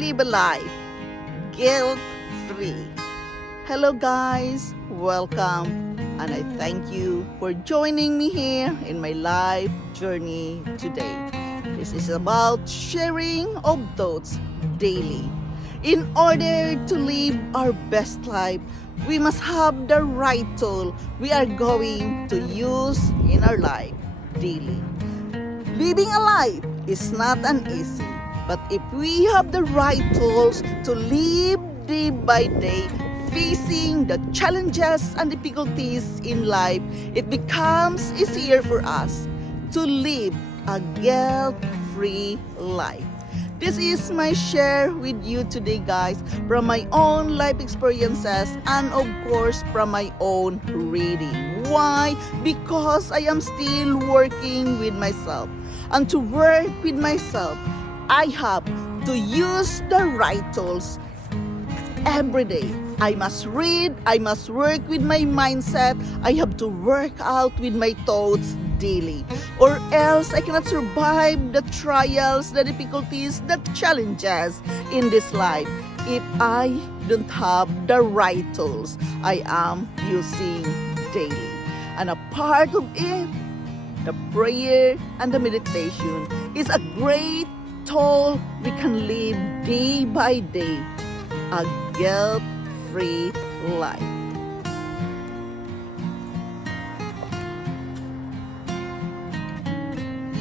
live a life guilt-free. Hello guys, welcome, and I thank you for joining me here in my life journey today. This is about sharing of thoughts daily. In order to live our best life, we must have the right tool we are going to use in our life daily. Living a life is not an easy, but if we have the right tools to live day by day, facing the challenges and difficulties in life, it becomes easier for us to live a guilt-free life. This is my share with you today, guys, from my own life experiences and of course from my own reading. Why? Because I am still working with myself. And to work with myself, I have to use the right tools every day. I must read, I must work with my mindset, I have to work out with my thoughts daily, or else I cannot survive the trials, the difficulties, the challenges in this life if I don't have the right tools I am using daily. And a part of it, the prayer and the meditation is a great tool we can live day by day a guilt-free life.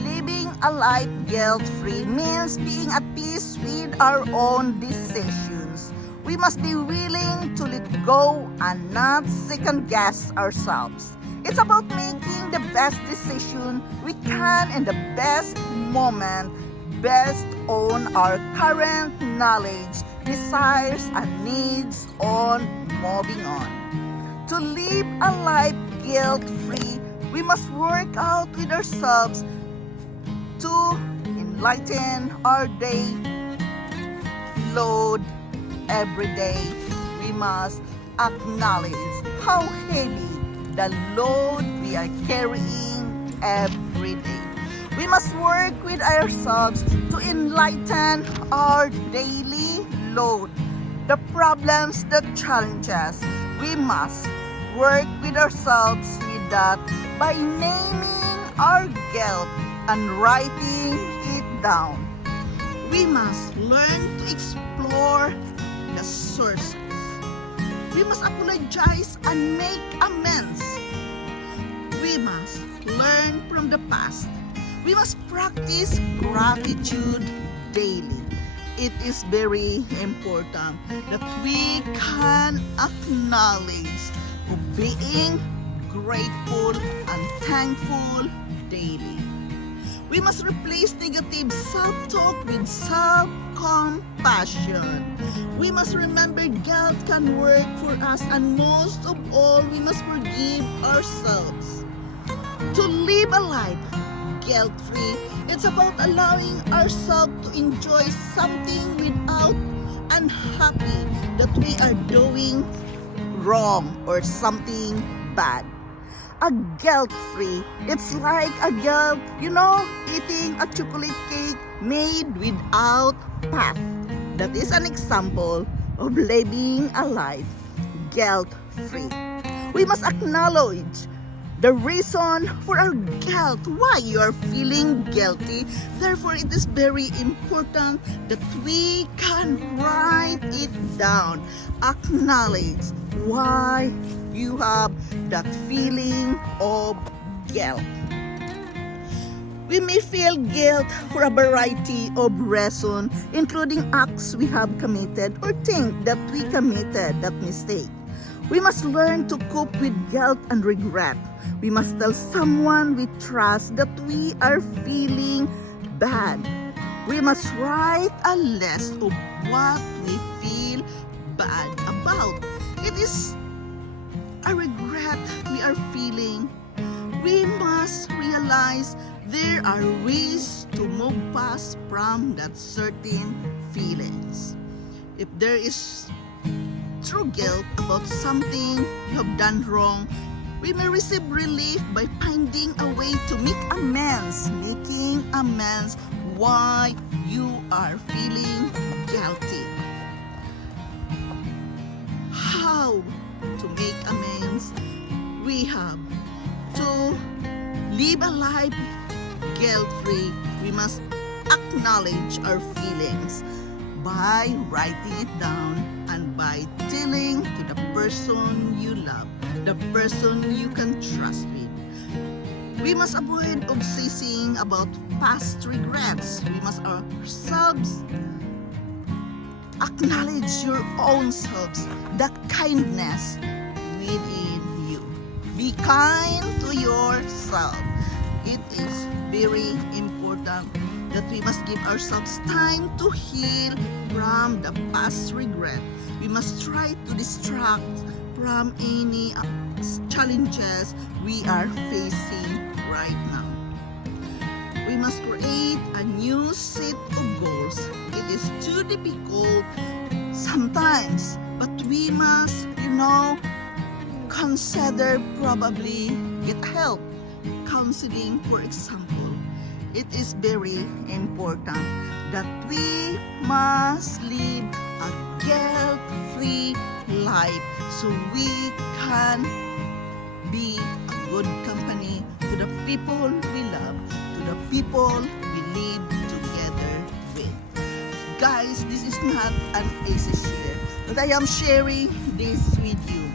Living a life guilt-free means being at peace with our own decisions. We must be willing to let go and not second-guess ourselves. It's about making the best decision we can in the best moment, based on our current knowledge, desires, and needs on moving on. To live a life guilt-free, we must work out with ourselves to enlighten our day load every day. We must acknowledge how heavy the load we are carrying every day. We must work with ourselves to enlighten our daily load. The problems, the challenges, we must work with ourselves with that by naming our guilt and writing it down. We must learn to explore the sources. We must apologize and make amends. We must learn from the past. We must practice gratitude daily. It is very important that we can acknowledge being grateful and thankful daily. We must replace negative self-talk with self-compassion. We must remember guilt can work for us, and most of all, we must forgive ourselves. To live a life guilt-free, it's about allowing ourselves to enjoy something without unhappy that we are doing wrong or something bad. A guilt-free, it's like a guilt, eating a chocolate cake made without fat. That is an example of living a life guilt-free. We must acknowledge the reason for our guilt, why you are feeling guilty. Therefore, it is very important that we can write it down. Acknowledge why you have that feeling of guilt. We may feel guilt for a variety of reasons, including acts we have committed or think that we committed that mistake. We must learn to cope with guilt and regret. We must tell someone we trust that we are feeling bad. We must write a list of what we feel bad about. It is a regret we are feeling. We must realize there are ways to move past from that certain feelings. If there is true guilt about something you have done wrong, we may receive relief by finding a way to make amends, why you are feeling guilty. How to make amends? We have to live a life guilt-free. We must acknowledge our feelings by writing it down and by telling to the person you love, the person you can trust with. We must avoid obsessing about past regrets. We must ourselves acknowledge your own selves, the kindness within you. Be kind to yourself. It is very important that we must give ourselves time to heal from the past regret. We must try to distract from any challenges we are facing right now. We must create a new set of goals. It is too difficult sometimes, but we must, consider probably get help. Counseling, for example. It is very important that we must live a guilt-free life so we can be a good company to the people we love, to the people we live together with. Guys, this is not an easy share, but I am sharing this with you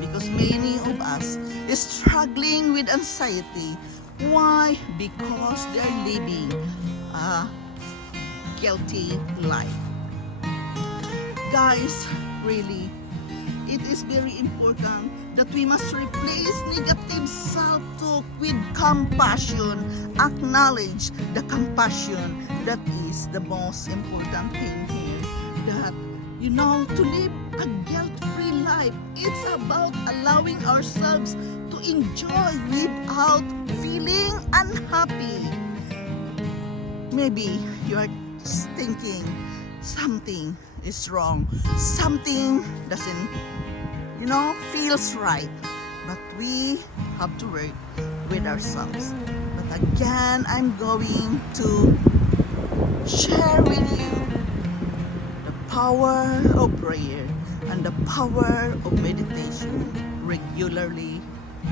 because many of us is struggling with anxiety. Why? Because they're living a guilty life. Guys, really, it is very important that we must replace negative self-talk with compassion. Acknowledge the compassion. That is the most important thing here. That, to live a guilt-free life, it's about allowing ourselves to enjoy without feeling unhappy. Maybe you are thinking something is wrong, something doesn't, feels right, but we have to work with ourselves. But again, I'm going to share with you the power of prayer and the power of meditation regularly,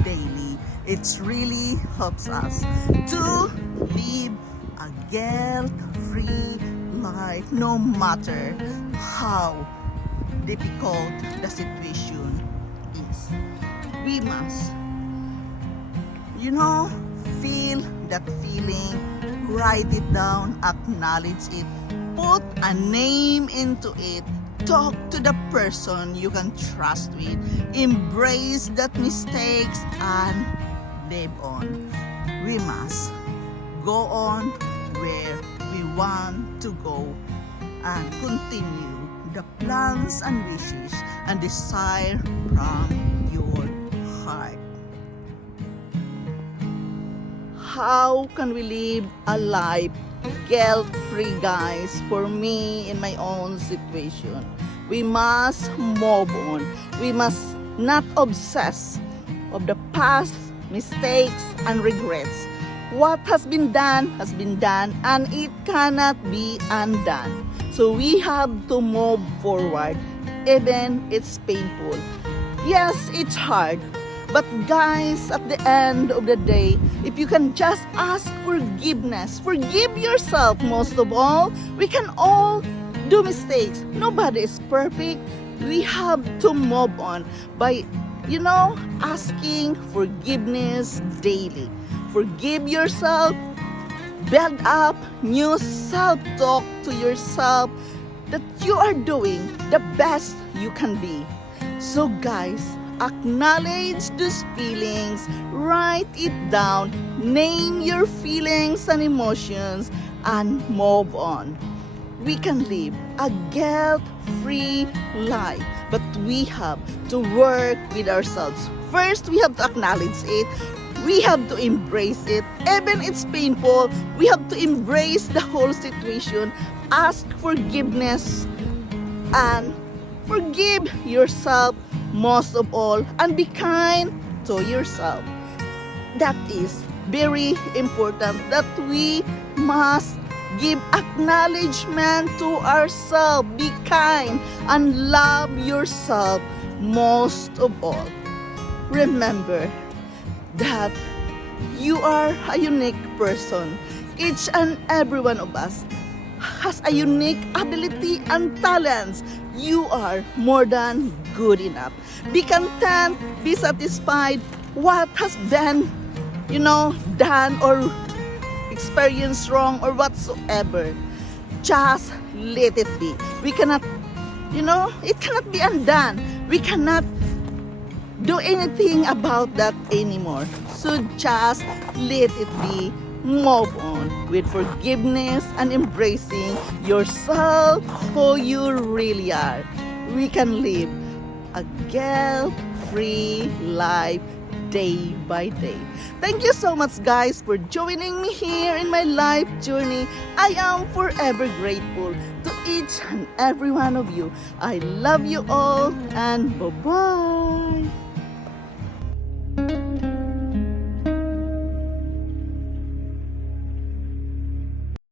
daily. It really helps us to live a guilt-free life no matter how difficult the situation is. We must, feel that feeling, write it down, acknowledge it, put a name into it, talk to the person you can trust with, embrace that mistakes and live on. We must go on where we want to go and continue the plans and wishes and desire from your heart. How can we live a life guilt-free, guys? For me, in my own situation, we must move on. We must not obsess of the past mistakes and regrets. What has been done, and it cannot be undone. So we have to move forward, even it's painful. Yes, it's hard. But guys, at the end of the day, if you can just ask forgiveness, forgive yourself most of all. We can all do mistakes. Nobody is perfect. We have to move on by, asking forgiveness daily. Forgive yourself. Build up new self-talk to yourself that you are doing the best you can be. So guys, acknowledge those feelings, write it down, name your feelings and emotions, and move on. We can live a guilt-free life, but we have to work with ourselves. First, we have to acknowledge it. We have to embrace it. Even it's painful, we have to embrace the whole situation, ask forgiveness, and forgive yourself most of all, and be kind to yourself. That is very important that we must Give acknowledgement to ourselves. Be kind and love yourself most of all. Remember that you are a unique person. Each and every one of us has a unique ability and talents. You are more than good enough. Be content, be satisfied what has been, done or experienced wrong or whatsoever. Just let it be. We cannot, it cannot be undone. We cannot do anything about that anymore. So just let it be. Move on with forgiveness and embracing yourself who you really are. We can live a guilt-free life day by day. Thank you so much, guys, for joining me here in my life journey. I am forever grateful to each and every one of you. I love you all, and bye-bye.